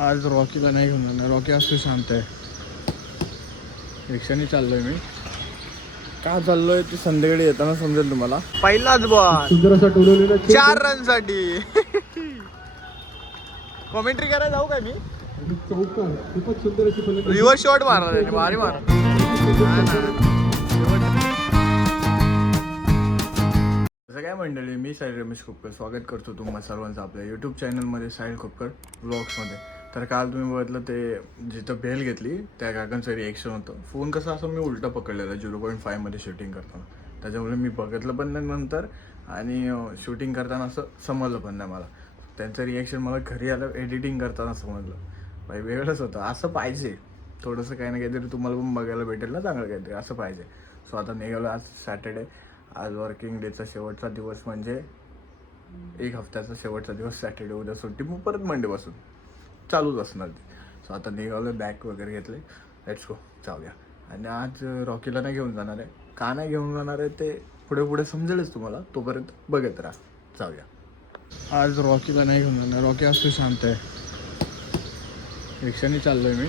आज रॉकीला नाही घेऊन जाणार. रॉकी असतो शांत आहे. रिक्षाने चाललोय मी. का चाललोय ते संध्याकाळी येताना समजेल तुम्हाला. पहिलाच बॉल 4 रन साठी. कॉमेंट्री करायला जाऊ का मी. रिव्हर्स शॉट मारला त्याने. भारी मारला. असं काय मंडळी, मी साहिल रमेश खोपकर स्वागत करतो तुम्हा सर्वांचं आपल्या यूट्यूब चॅनलमध्ये साहिल खोपकर व्लॉग्समध्ये. तर काल तुम्ही बघितलं ते जिथं भेल घेतली त्या काकांचं रिएक्शन होतं. फोन कसा असं मी उलटा पकडलेला 0.5 शूटिंग करताना, त्याच्यामुळे मी बघितलं पण नाही नंतर आणि शूटिंग करताना असं समजलं पण नाही मला. त्यांचं रिॲक्शन मला घरी आलं एडिटिंग करताना समजलं. भाई वेगळंच होतं. असं पाहिजे थोडंसं काही ना काहीतरी तुम्हाला पण बघायला भेटेल ना, चांगलं काहीतरी असं पाहिजे. सो आता निघालो. आज सॅटर्डे, आज वर्किंग डेचा शेवटचा दिवस, म्हणजे एक हफ्त्याचा शेवटचा दिवस सॅटर्डे. उद्या सुट्टी, मग परत मंडेपासून चालूच असणार ते. सो आता निघालो, बॅग वगैरे घेतले, लेट्स गो, जाऊया. आणि आज रॉकीला नाही घेऊन जाणार आहे. का नाही घेऊन जाणार आहे ते पुढे पुढे समजेलच तुम्हाला, तोपर्यंत बघत राहा. जाऊया. आज रॉकीला नाही घेऊन जाणार. रॉकी असतो शांत आहे. रिक्षाने चाललोय मी.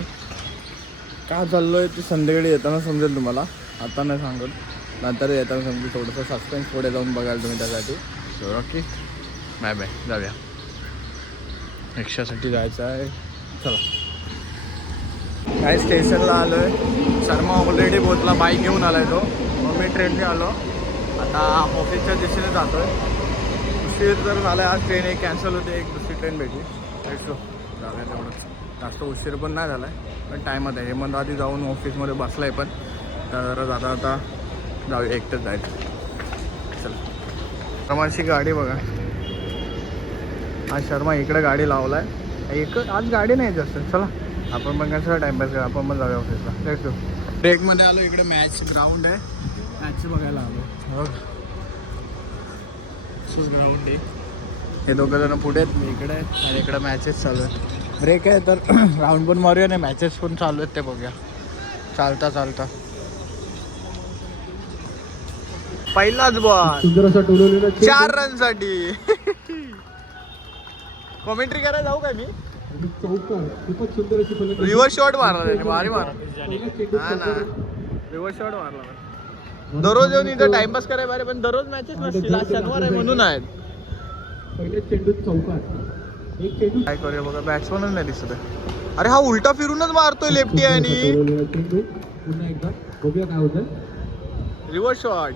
का चाललोय ते संध्याकाळी येताना समजेल तुम्हाला, आता नाही सांगत, नंतर येताना समजेल. थोडंसं सस्पेन्स पुढे जाऊन बघाल तुम्ही त्यासाठी. सो रॉकी बाय बाय, जाऊया. रिक्षासाठी जायचं आहे, चला. काय स्टेशनला आलो आहे. शर्मा ऑलरेडी पोहोचला, बाईक घेऊन आला आहे तो. मग मी ट्रेनने आलो. आता ऑफिसच्या दिशेने जातो आहे. उशीर जर झाला, आज ट्रेन एक कॅन्सल होते, एक दुसरी ट्रेन भेटली. भेटलो, जाऊया तेवढंच. जास्त उशीर पण नाही झाला आहे, पण टायमात आहे. हेमंत आधी जाऊन ऑफिसमध्ये बसला आहे, पण तर जरा आता जाऊया, एकटंच जायचं. चला. शर्माची गाडी बघा. आज शर्मा इकडे गाडी लावला आहे. आज गाडी नाही जास्त. चला आपण पण कसं टाइमपास करा, आपण पण जाऊया ऑफिसला. Let's go. ब्रेकमध्ये आलो. इकडे मॅच ग्राउंड आहे, मॅच बघायला आलो. ग्राउंड आहे. हे दोघं जण पुढे आहेत, मी इकडे आहे, आणि इकडे मॅचेस चालू आहेत. ब्रेक आहे तर राऊंड पण मारूया, नाही मॅचेस पण चालू आहेत ते बघूया. चालता चालता पहिलाच बॉल 4 रन साठी. कॉमेंट्री करायला जाऊ का मी. रिव्हर्स शॉट मारला त्याने. भारी मारला. हा ना, रिव्हर्स शॉट मारला. दररोज येऊन इथं टाइमपास करायला बारे, पण दररोज मॅचेस नसतील. आज शनिवार आहे म्हणून आहेत. काय करूया बघा, बॅट्समनच नाही दिसत. अरे हा उलटा फिरूनच मारतोय लेफ्टी आणि रिव्हर्स शॉट.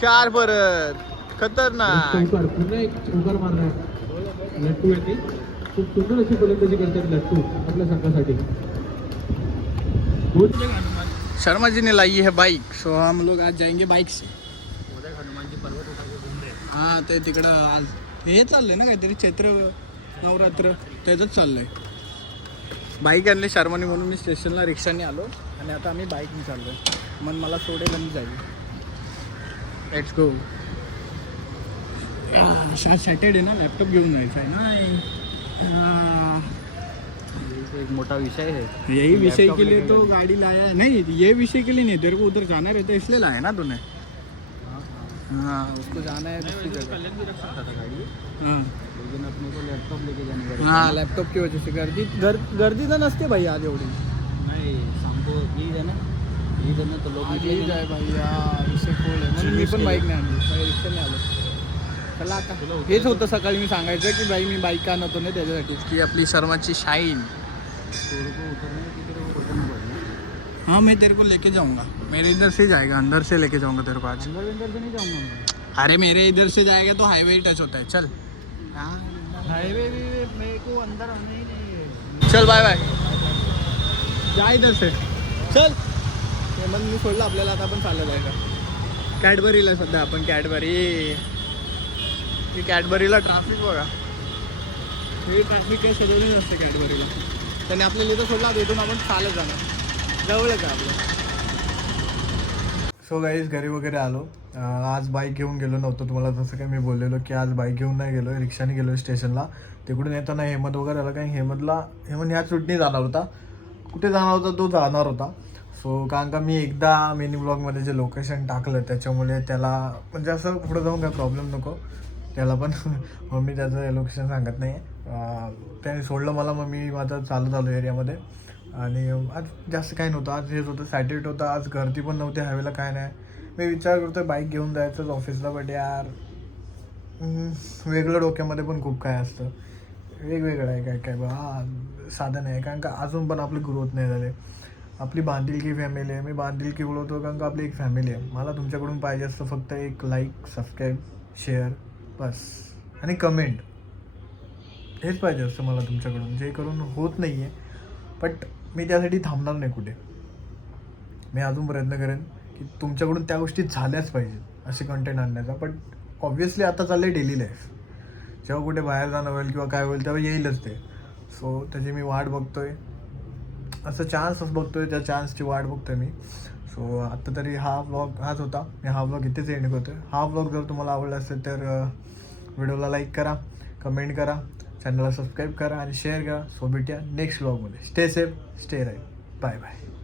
4 परत, खतरनाक. लट्टू येते, खूप सुंदर अशी फलंदाजी करतात लट्टू आपल्या संघासाठी. शर्मा जी ने लाई है बाइक, सो हम लोग आज जाएंगे बाइक से. हाँ ते तिकडं आज हे चाललंय ना काहीतरी, चैत्र नवरात्र त्याचंच चाललंय. बाईक आणली शर्माने म्हणून मी स्टेशनला रिक्षाने आलो, आणि आता आम्ही बाईकने चाललोय. मन मला सोडेल आणि जाईल. Let's go. आज सॅटरडे ना, लॅपटॉप घेऊन जायचं आहे ना. एक मोटा विषय है, यही विषय के लिए तो गाड़ी लाया है. नहीं, ये विषय के लिए नहीं, तेरे को उधर जाना रहता है इसलिए लाया ना तूने. हाँ, उसको जाना है दूसरी जगह. हाँ, लेकिन अपने को लैपटॉप लेके जाने का. हाँ, लैपटॉप की वजह से गर्दी तर नसते भाई आज एवढी. नहीं, शाम को ईद है ना, ईद है ना, तो लोग ईद आहे भाई. विषय खोल आहे म्हणून मी पण बाईक नाही आणली, रिक्षाने आलो. चला आता हेच होतं सकाळी मी सांगायचं की भाई मी बाईक का आणतो नाही, त्याच्यासाठीच की आपली शर्माची शाईन. हाँ, मैं तेरे को लेके जाऊंगा. मेरे इधर से जाएगा, अंदर से लेके जाऊंगा तेरे को आज. अंदर से नहीं जाऊंगा. अरे मेरे इधर से जाएगा तो हाईवे टच होता है. चल. हाईवे मेरे को अंदर आने ही नहीं. चल बाय बाय. जा इधर से. चल. मग मी सोडलं आपल्याला, आता आपण चाललं जायचं कॅडबरीला. सध्या आपण कॅडबरीला ट्रॅफिक बघा. हे ट्रॅफिक काही सोडलेलं नसते कॅडबरीला. त्याने आपल्याला इथं सोडला, इथून आपण चालत जाणार. जवळच आहे आपलं. सो गाईज घरी वगैरे आलो. आज बाईक घेऊन गेलो नव्हतं तुम्हाला, जसं काय मी बोललेलो की आज बाईक घेऊन नाही गेलो, रिक्षाने गेलो स्टेशनला. तिकडून येताना हेमंत वगैरे आला. काही हेमंत ह्या सुट्टी जाणार होता. कुठे जाणार होता तो जाणार होता. सो कारण का मी एकदा मिनी ब्लॉगमध्ये जे लोकेशन टाकलं त्याच्यामुळे त्याला म्हणजे असं पुढे जाऊन काय प्रॉब्लेम नको त्याला पण. मग मी त्याचं लोकेशन सांगत नाही आहे. त्याने सोडलं मला, मग मी माझं चालत आलो एरियामध्ये. आणि आज जास्त काही नव्हतं, आज हेच होतं, सॅटरडे होता, आज गर्दी पण नव्हती हायवेला, काय नाही. मी विचार करतो आहे बाईक घेऊन जायचंच ऑफिसला, बट यार वेगळं डोक्यामध्ये पण खूप काय असतं, वेगवेगळं आहे काय काय बा साधन आहे. कारण का अजून पण आपली ग्रोथ नाही झाली, आपली बांधिलकी फॅमिली आहे. मी बांधिलकी बोलवतो कारण का आपली एक फॅमिली आहे. मला तुमच्याकडून पाहिजे असतं फक्त एक लाईक, सबस्क्राईब, शेअर बस, आणि कमेंट. हेच पाहिजे असतं मला तुमच्याकडून, जे करून होत नाही आहे. बट मी त्यासाठी थांबणार नाही कुठे. मी अजून प्रयत्न करेन की तुमच्याकडून त्या गोष्टी झाल्याच पाहिजेत असे कंटेंट आणण्याचा. बट ऑब्व्हियसली आता चाललं आहे डेली लाईफ. जेव्हा कुठे बाहेर जाणं होईल किंवा काय होईल तेव्हा येईलच ते. सो त्याची मी वाट बघतो आहे, असं चान्सच बघतो आहे, त्या चान्सची वाट बघतो आहे मी. सो आत्ता तरी हा व्लॉग हाच होता. मी हा व्लॉग इथेच एंड करतो आहे. हा व्लॉग जर तुम्हाला आवडला असेल तर व्हिडिओला लाईक करा, कमेंट करा, चॅनलला सबस्क्राईब करा आणि शेअर करा. सो भेटूया नेक्स्ट व्लॉगमध्ये. Stay safe, stay right, bye bye.